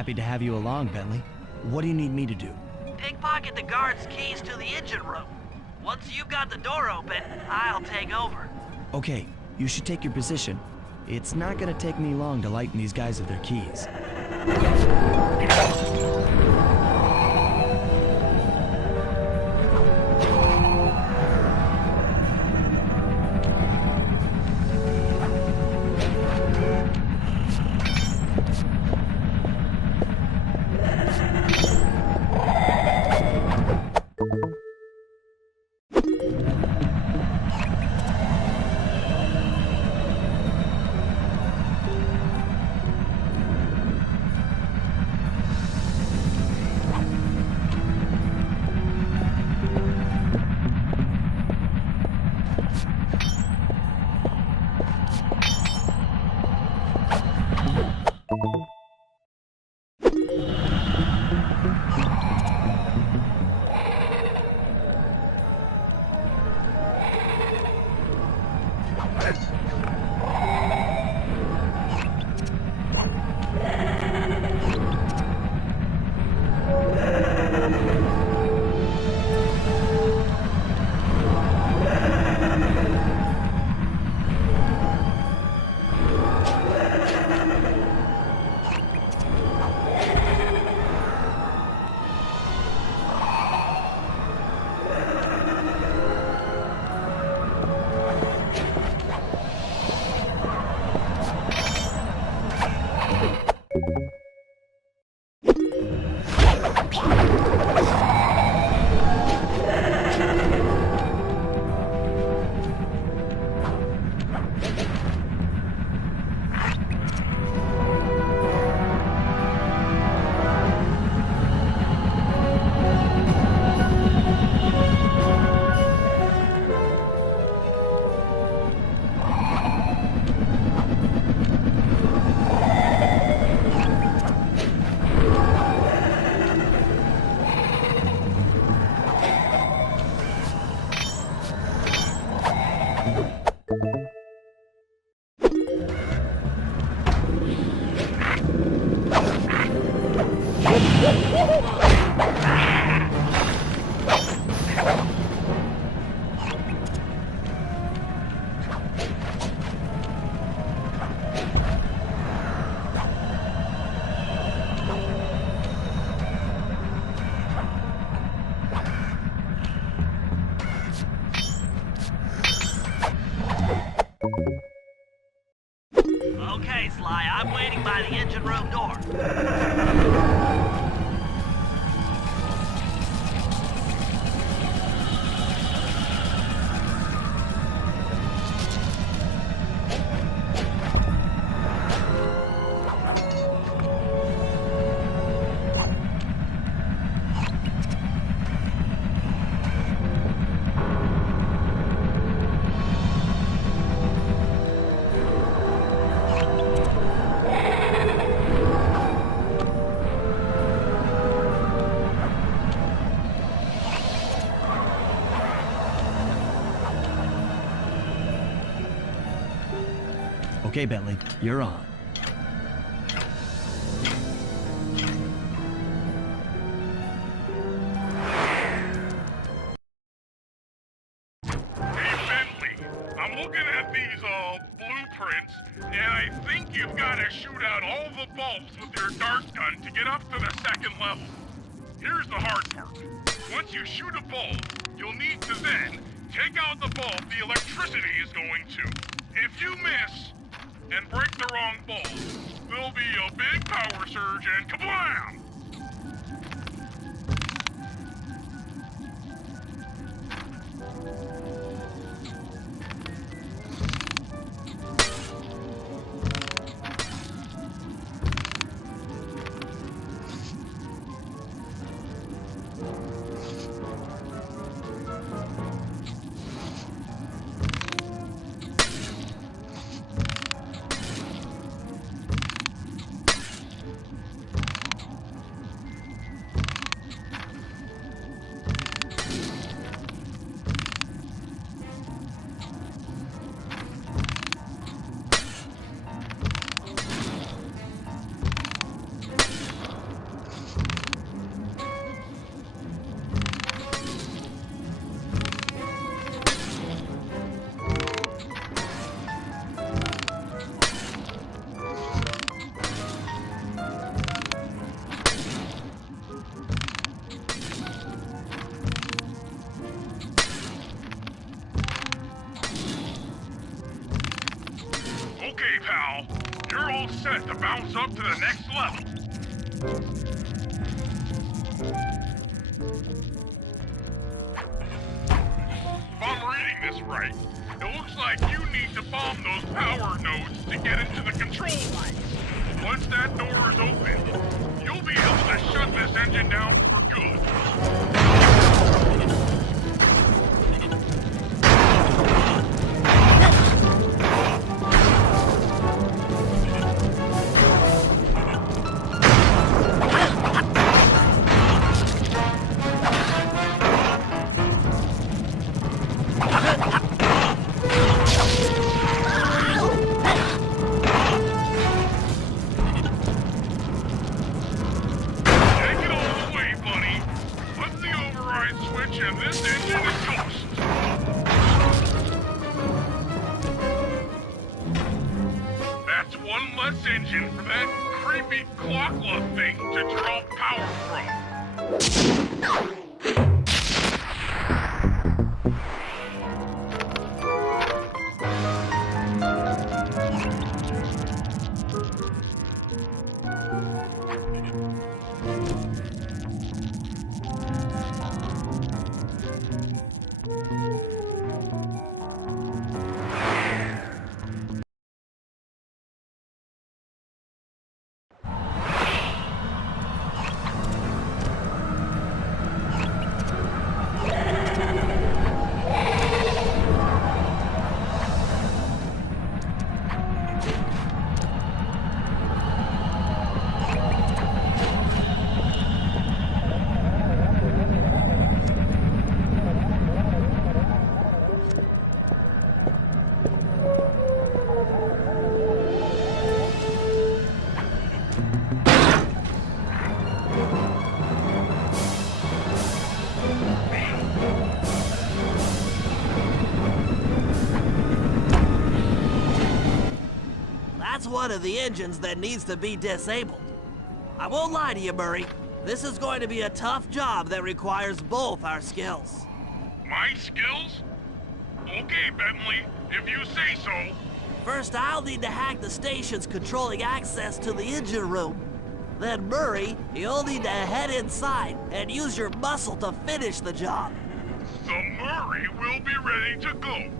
Happy to have you along, Bentley. What do you need me to do? Pickpocket the guard's keys to the engine room. Once you've got the door open, I'll take over. Okay, you should take your position. It's not gonna take me long to lighten these guys of their keys. Okay, Bentley, you're on. Hey, Bentley, I'm looking at these, blueprints, and I think you've got to shoot out all the bulbs with your dart gun to get up to the second level. Here's the hard part. Once you shoot a bulb, you'll need to then take out the bulb the electricity is going to. If you miss and break the wrong bulb, there'll be a big power surge and kablam! Okay, pal. You're all set to bounce up to the next level. If I'm reading this right, it looks like you need to bomb those power nodes to get into the control lights. Once that door is open, you'll be able to shut this engine down for good. And this engine is toast. That's one less engine for that creepy clockla thing to draw power from. That's one of the engines that needs to be disabled. I won't lie to you, Murray. This is going to be a tough job that requires both our skills. My skills? Okay, Bentley, if you say so. First, I'll need to hack the stations controlling access to the engine room. Then, Murray, you'll need to head inside and use your muscle to finish the job. The Murray will be ready to go.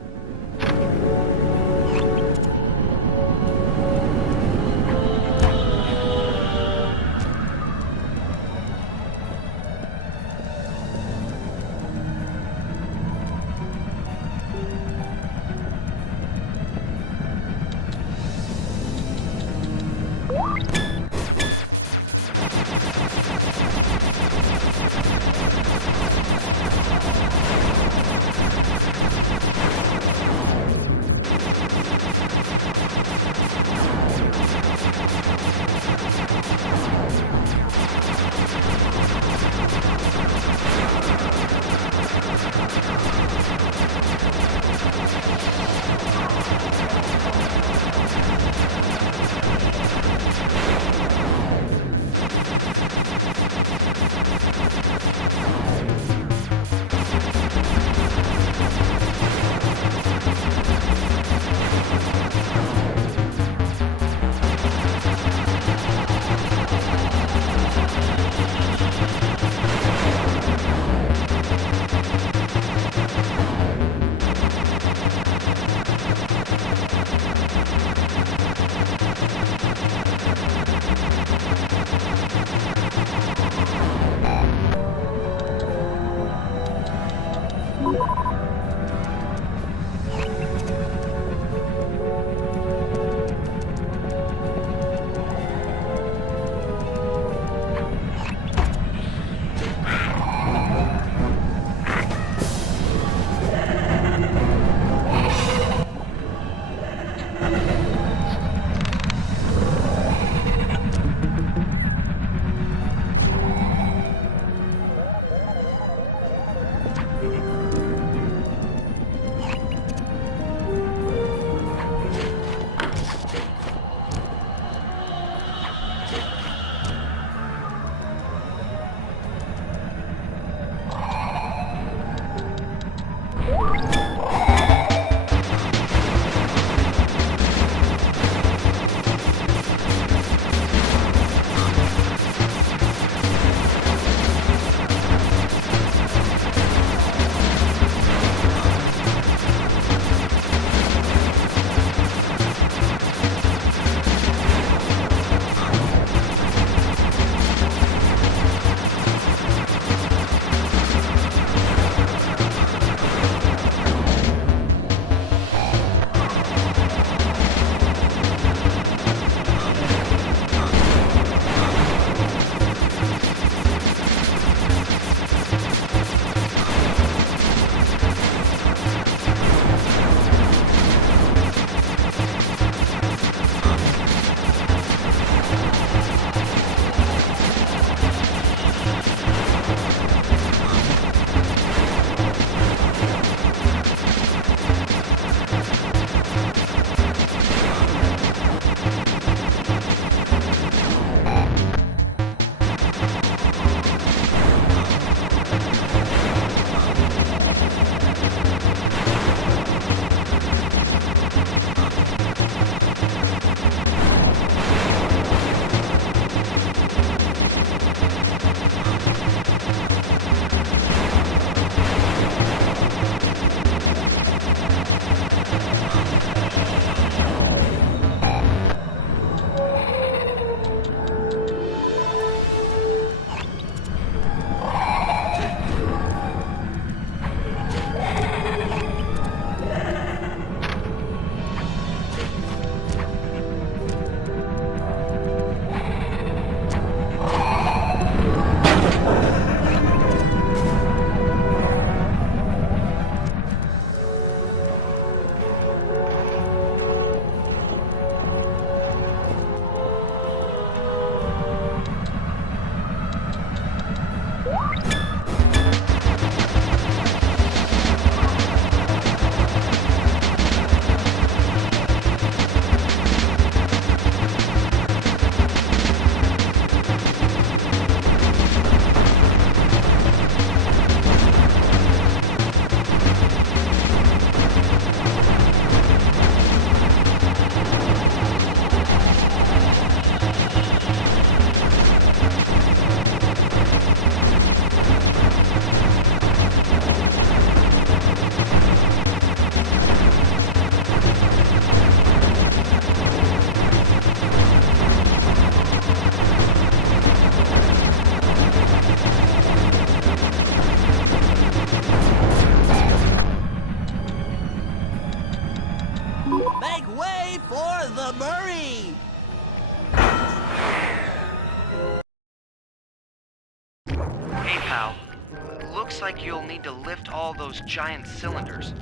looks like you'll need to lift all those giant cylinders.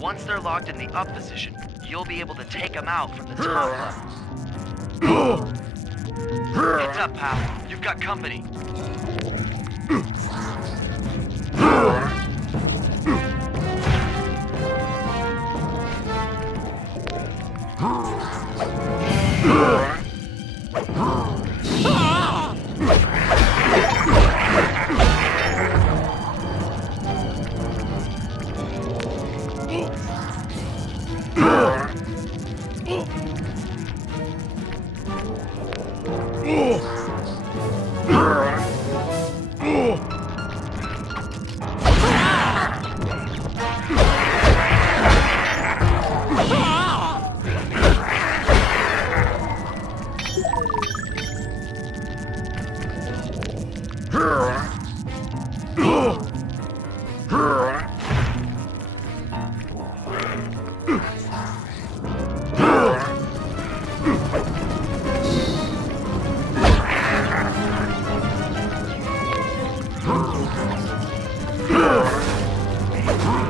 Once they're locked in the up position, you'll be able to take them out from the top levels. Heads up, pal. You've got company.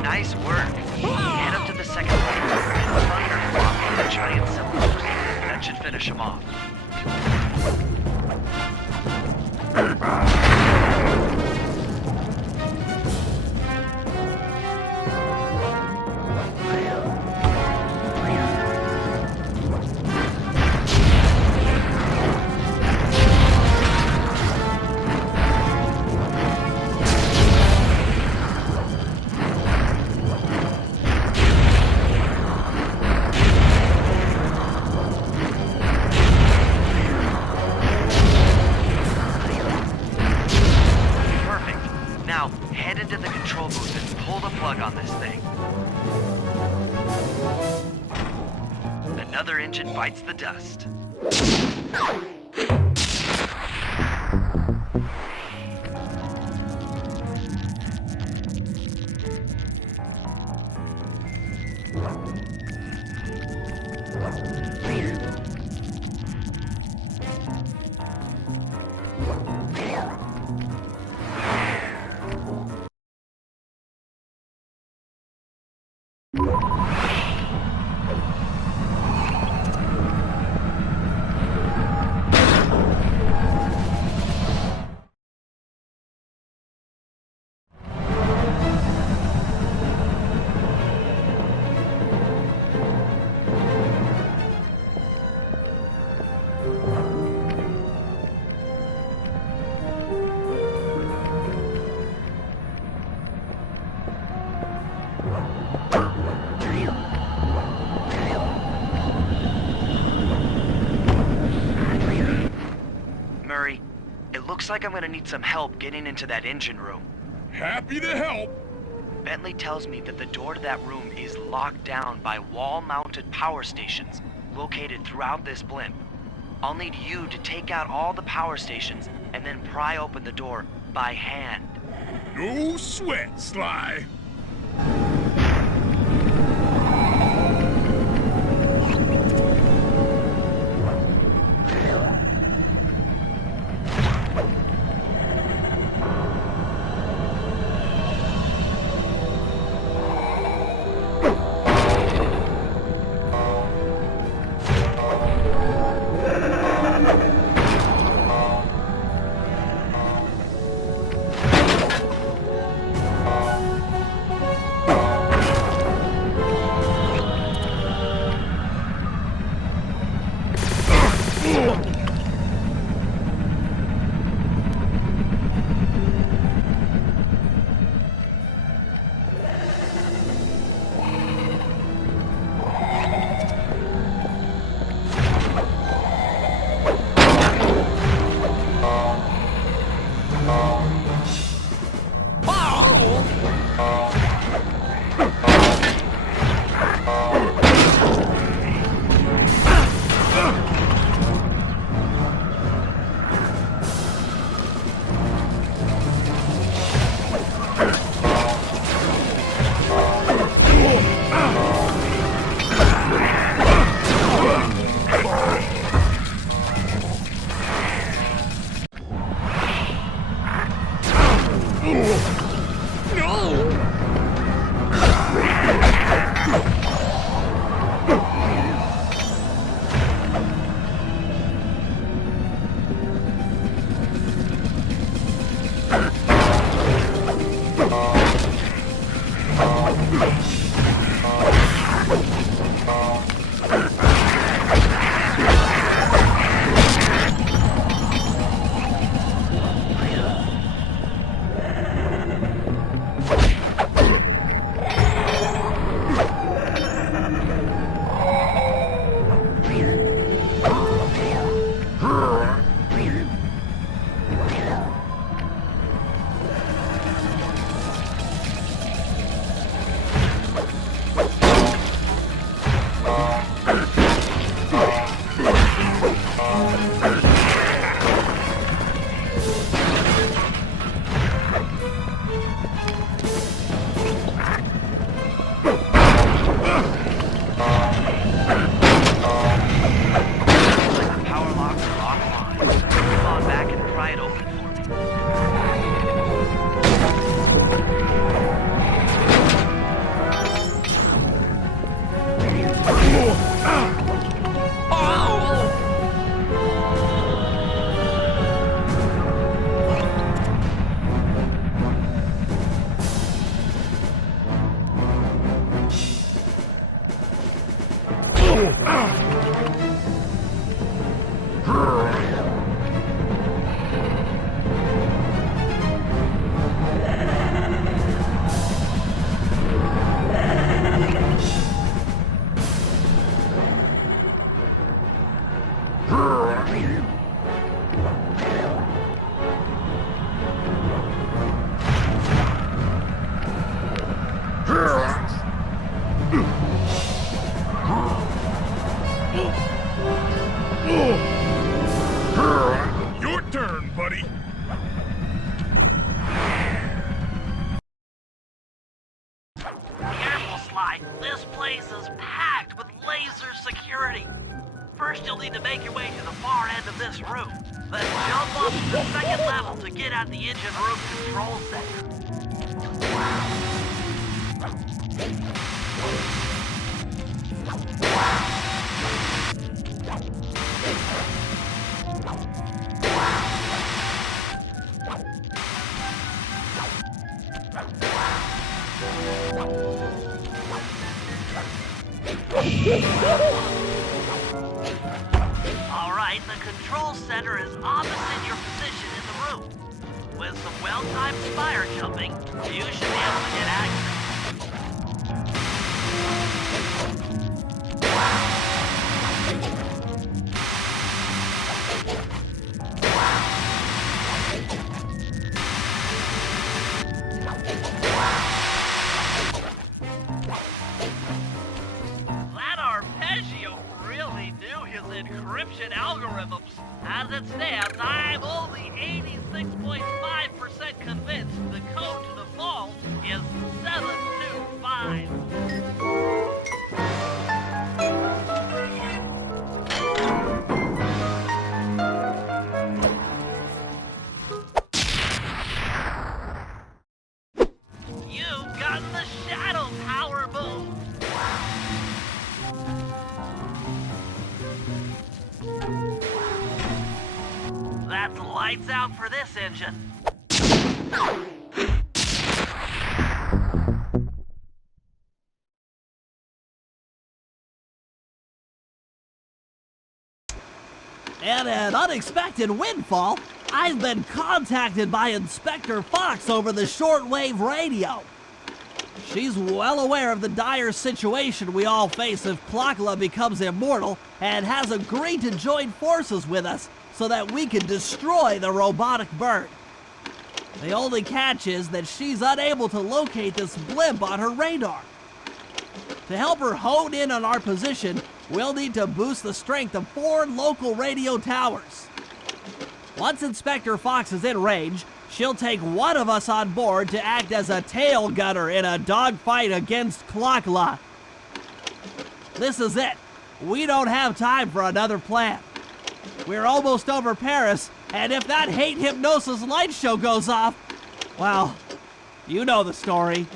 Nice work. Head up to the second level and thunderclap on the giant cylinders. That should finish them off. Now, head into the control booth and pull the plug on this thing. Another engine bites the dust. Murray, it looks like I'm gonna need some help getting into that engine room. Happy to help. Bentley tells me that the door to that room is locked down by wall-mounted power stations located throughout this blimp. I'll need you to take out all the power stations and then pry open the door by hand. No sweat, Sly. Your turn, buddy. Careful, Sly. This place is packed with laser security. First, you'll need to make your way to the far end of this room. Then jump up to the second level to get at the engine room control center. Alright, the control center is opposite your position in the room. With some well-timed spire jumping, you should be able to get access. That arpeggio really knew his encryption algorithms. As it stands, I'm only 86.5% convinced the code to the vault is 725. You've gotten the shadow power move. That's lights out for this engine. And an unexpected windfall, I've been contacted by Inspector Fox over the shortwave radio. She's well aware of the dire situation we all face if Klakla becomes immortal and has agreed to join forces with us so that we can destroy the robotic bird. The only catch is that she's unable to locate this blimp on her radar. To help her hone in on our position, we'll need to boost the strength of 4 local radio towers. Once Inspector Fox is in range, she'll take one of us on board to act as a tail gunner in a dogfight against Klakla. This is it. We don't have time for another plan. We're almost over Paris, and if that hate hypnosis light show goes off, well, you know the story.